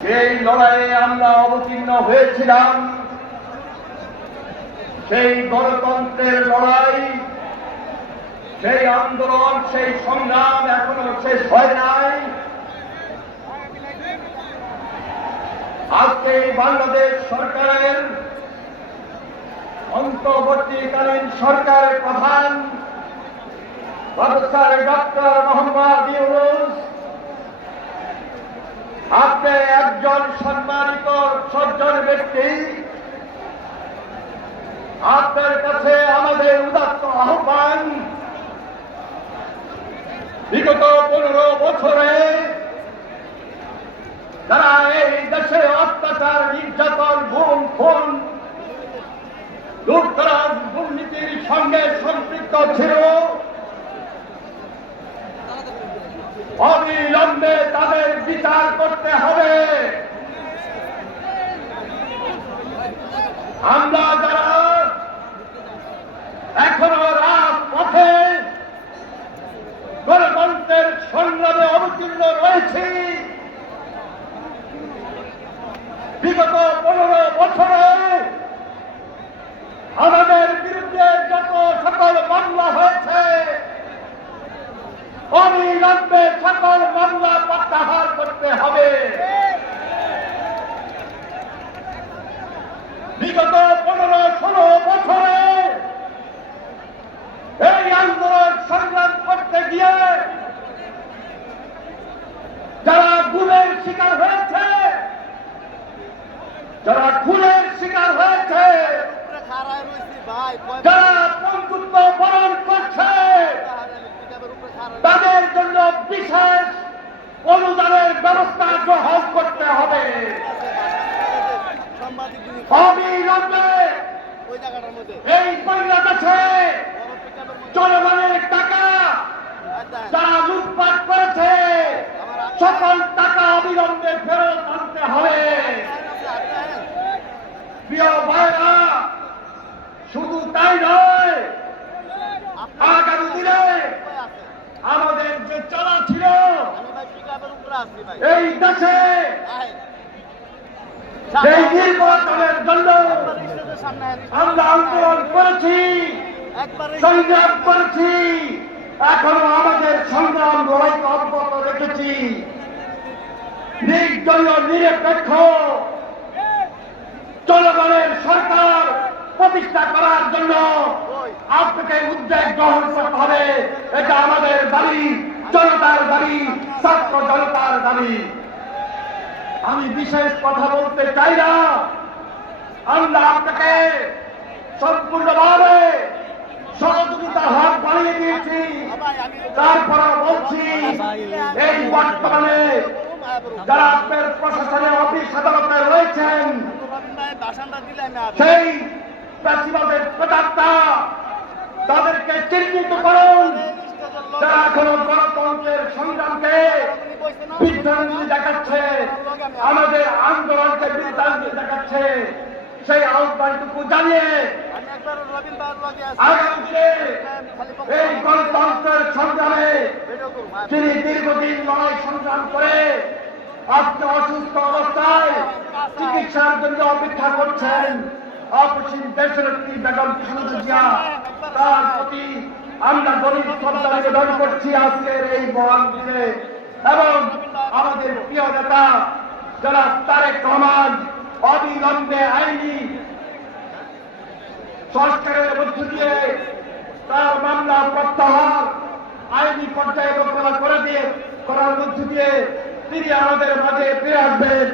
সেই লড়াইয়ে আমরা অবতীর্ণ হয়েছিলাম। সেই গণতন্ত্রের লড়াই, সেই আন্দোলন, সেই সংগ্রাম এখনো শেষ হয় নাই। আজকে বাংলাদেশ সরকারের অন্তর্বর্তীকালীন সরকারের প্রধান প্রফেসর ডক্টর মোহাম্মদ ইউনূস, আপনি একজন সম্মানিত সজ্জন ব্যক্তি। আপনার কাছে আমাদের উদাত্ত আহ্বান, বিগত 15 বছরে যারা এই দেশে অত্যাচার, নির্যাতন, গুম, খুন, লুটতরাজ, দুর্নীতির সঙ্গে সম্পৃক্ত ছিল, অবিলম্বে তাদের বিচার করতে হবে। আমরা যারা এখনো রাজপথে গণতন্ত্রের সংগ্রামে অবতীর্ণ রয়েছি, বিগত 15 বছরে আমাদের বিরুদ্ধে যত সকল মামলা হয়েছে, অবিলম্বে সকল মামলা প্রত্যাহার করতে হবে। বিগত 15-16 বছরে এই আন্দোলন সংগ্রাম করতে গিয়ে যারা গুমের শিকার হয়েছে, যারা খুনের শিকার হয়েছে, যারা বন্ধুত্ব বরণ করছে, তাদের জন্য বিশেষ অনুদানের ব্যবস্থা গ্রহণ করতে হবে। অবিলম্বে এই বাংলাদেশে জনগণের টাকা যারা লুটপাট করেছে, সকল টাকা অবিলম্বে ফেরত আনতে হবে। প্রিয় ভাইরা, শুধু তাই নয়, আগামী দিনে আমাদের যে চলা ছিল এই দেশে সেই নির্বাচনের জন্য আমরা আন্দোলন করেছি, সংগ্রাম করেছি, এখনো আমাদের সংগ্রাম লড়াইকে অব্যাহত রেখেছি। নির্দলীয় নিরপেক্ষ জনগণের সরকার প্রতিষ্ঠা করার জন্য আপনাকে উদ্যোগ গ্রহণ করতে হবে। এটা আমাদের দাবি, জনতার দাবি, ছাত্র জনতার দাবি। আমি বিশেষ কথা বলতে চাই না, আমরা আপনাকে সম্পূর্ণভাবে সহযোগিতার হাত বাড়িয়ে দিয়েছি। তারপরে বলছি, এই বর্তমানে যারা আপনার প্রশাসনের অফিস আদালতে রয়েছেন, সেই প্রাচীবাদের প্রেতাত্মা তাদেরকে চিহ্নিত করুন, যারা এখনো গণতন্ত্রের সংগ্রামকে বিভ্রান্তি দেখাচ্ছে, আমাদের আন্দোলনকে বিভ্রান্তি দেখাচ্ছে। সেই আহ্বানটুকু জানিয়ে আগামীতে এই গণতন্ত্রের সংগ্রামে তিনি দীর্ঘদিন লড়াই সংগ্রাম করে আজকে অসুস্থ অবস্থায় চিকিৎসার জন্য অপেক্ষা করছেন অপসীম দেশনেত্রী বেগম খালেদা জিয়া, তার প্রতি আমরা গরিব শ্রদ্ধা নিবেদন করছি আজকের এই মহান দিনে। এবং আমাদের প্রিয় নেতা যারা তারেক রহমান অবিলম্বে আইনি সংস্কারের মধ্য দিয়ে তার মামলা প্রত্যাহার আইনি পর্যায়ে মোকাবেলা করার মধ্য দিয়ে তিনি আমাদের মাঝে ফিরে আসবেন।